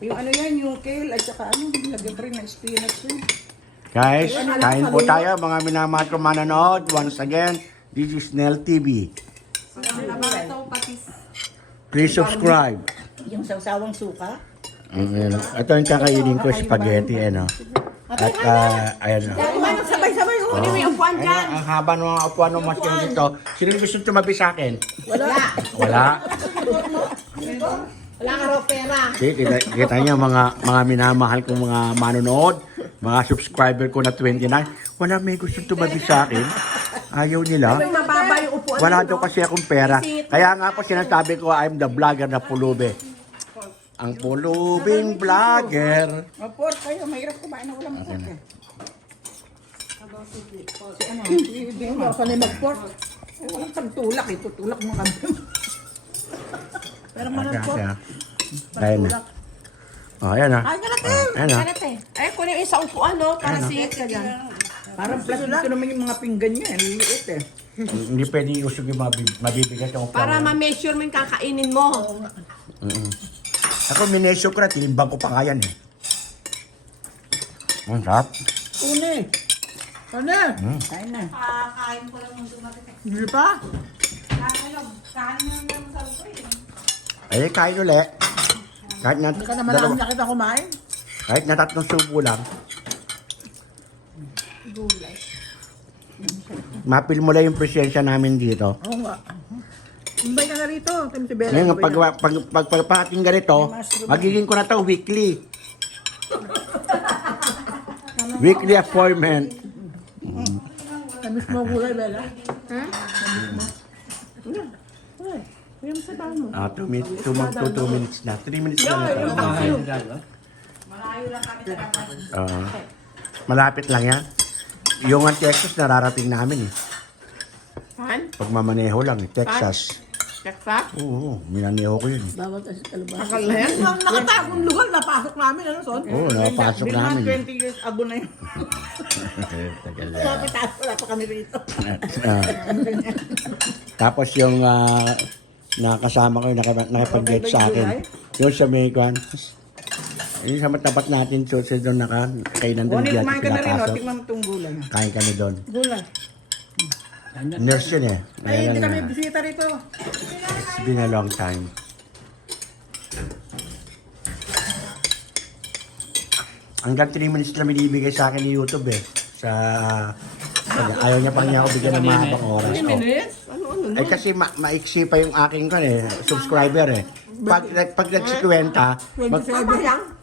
Yung ano yan, yung kale at saka ano, lagyan pa rin ng spinach yun. Guys, kain po tayo mga minamahal ko manonood. Once again, this is Nel TV. Please subscribe. Yung sawsawang suka. Ito yung kakainin ko, spaghetti, ano. At, ayan. Kumain sabay-sabay, hindi mo yung upuan dyan. Ang haba ng mga upuan ng masyong dito. Sino gusto tumabi sa akin? Wala. Wala. Wala ka raw pera. Kita niyo mga minamahal kong mga manonood, mga subscriber ko na 29. Wala may gusto tumabi sa akin. Ayaw nila. Mababa yung upuan. Wala daw kasi akong pera. Kaya nga po sinasabi ko, I'm the vlogger na pulubi. Ang pulubing vlogger. Maport kayo, mahirap kumain na walang pork eh. Hindi mo ako na mag-pork. Walang pagtulak eh, tutulak mo kami. Pero walang pork. Ayan na. Oh, ayan na. Ay, galate! Ayan na. Ay, kunin yung sa upuan, no? Para siyet ka dyan. Parang plastic ito naman yung mga pinggan niya, liit eh. Hindi pwede iusog yung mabibigat yung Para ma-measure mo yung kakainin mo. Ako minesyo ko na, tinimbang ko pa nga yan eh. Ang sarap. Une! Ano? Kain na. Kakain ko lang ng dumating. Hindi pa? Kain lang sa upo eh. Ay, kain ulit. Kahit na, Hindi ka naman alam niya kita kumain. kahit na 3 subo lang. Gulay. Mapil mo lang yung presensya namin dito. Oo nga. Imbay ka na rito. Tim si Bella. Ngayon, pagpapating ganito, magiging ko na to weekly. Weekly appointment. Tamis mo gulay, Bella. Uy, sa tao mo. 2 minutes, 2 minutes na. 3 minutes na. Malayo lang kami sa kanan. Malapit lang yan. Yung ang Texas, nararating namin eh. Han? Pagmamaneho lang eh, Texas. Texas? Oo, minaneho ko yun. Bawat kasi talabas. Akal na yan? Ang nakatagong lugar, napasok namin, ano, Son? Oo, napasok namin. 20 years ago na yun. Tagal na. Sabi taas, wala pa kami rito. Tapos yung nakasama ko yung nakipag-get sa akin. Yung sa Mayquan. Yung sa matapat natin, so doon kayo nandun Bonnie, diyan. kumain ka na rin, no? pinapasok. Tingnan mo itong gulay. Kain kami doon. Gulay. Nurse yun eh. Ay, hindi Ayan kami na. bisita rito. It's been a long time. Hanggang 3 minutes lang binibigay sa akin ni YouTube eh. Ayaw niya pang niya ako bigyan ng mahabang oras. 3 minutes? Ano? Eh kasi maiksi pa yung aking subscriber eh. Pag nagsikwenta, 27.